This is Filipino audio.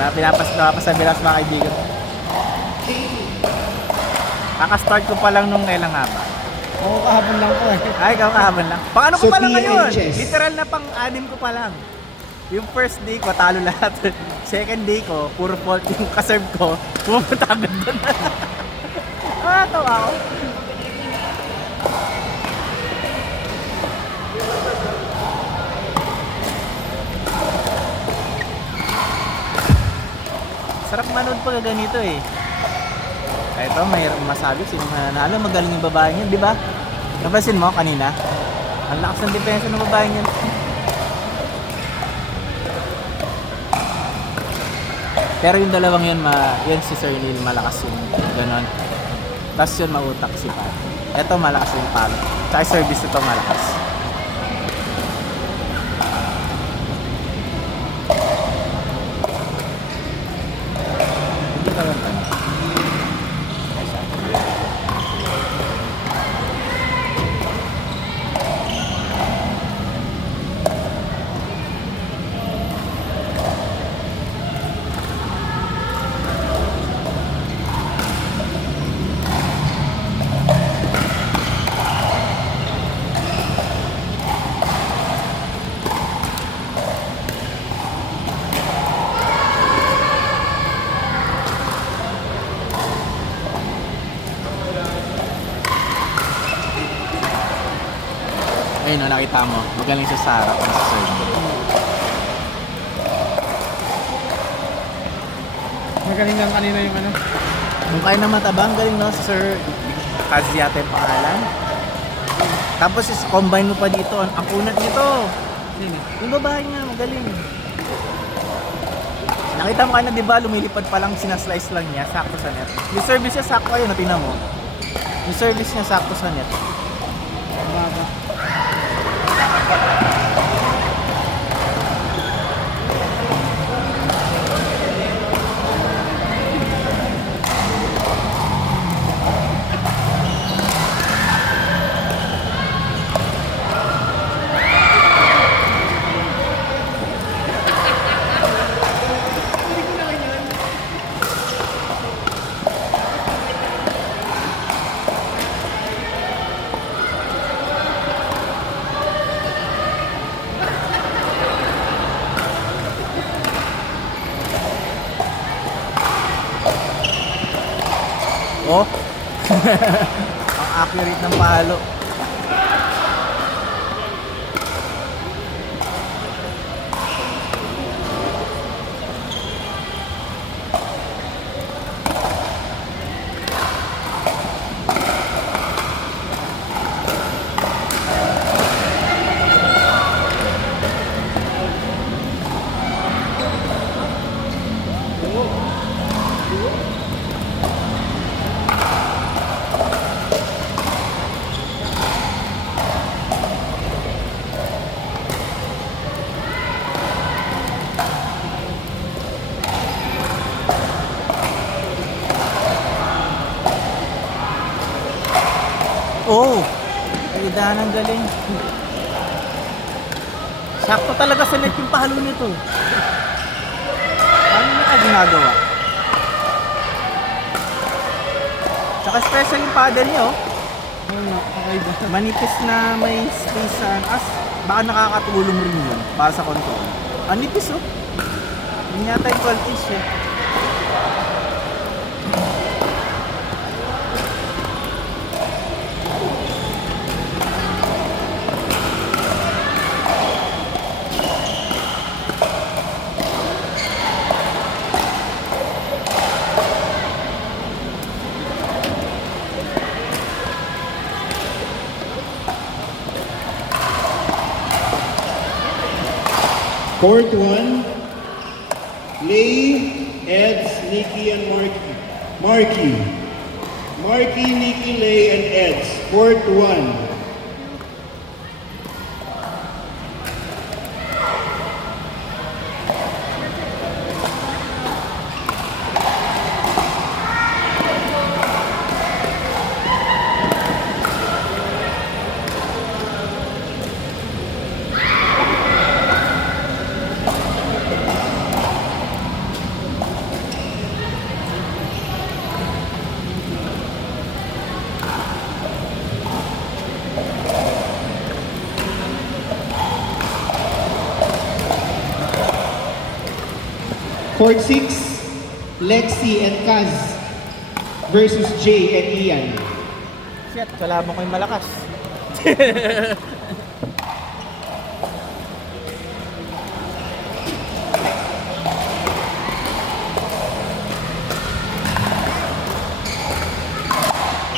Na pinapasabi lang sa mga kaibigan. Kaka-start ko pa lang nung kailan nga ba? Oo, kahapon lang po eh. Ay, ikaw kahaban lang. Pang ano ko pa lang Sophia ngayon? Inches. Literal na pang-anim ko pa lang. Yung first day ko, talo lahat. Second day ko, puro fault yung kaserve ko. Pumunta agad doon. Tawa ako. Sarap manood pag ganito eh. Ito, mayroong masabi sino mananalo. Magaling yung babae niya, di ba? Napansin mo kanina? Ang lakas ng depensa ng babae niya. Pero yung dalawang yun, yun si Sir Neil, malakas yung ganon. Tapos yun, mautak si Pat. Ito, malakas yung Pat. Tsaka service ito, malakas. Hindi ka lang tanong. Ayun, nakita mo. Magaling siya sa harap ng serve. Magaling lang kanina yung ano. Kung kaya na matabang, galing no, si Sir Kazi yata yung pangalan. Tapos is combine mo pa dito. Ang kunat nito. Sino? Yung babae niya, magaling. Nakita mo kanina, di ba, lumilipad pa lang, sinaslice lang niya, sakto sa net. Yung service niya, sakto ayun, tingnan mo. Yung service niya, sakto sa net. Baba. Oh. Ang accurate ng palo. Oh! Ay, dahan ang galing. Sakto talaga sa net yung palo nito. Paano niya ginagawa? Tsaka special yung paddle niya, oh. Oo nga, kakaiba. Manipis na may space sa as. Baka nakakatulong rin yun para sa control. Ang nipis, oh. Yun yata yung 12 inch, eh. Court 1, Lay, Eds, Nikki, and Marky. Marky, Nikki, Lay, and Eds. Court 1. Court 6, Lexi and Kaz versus Jay and Ian. Shit, kalaban ko yung malakas.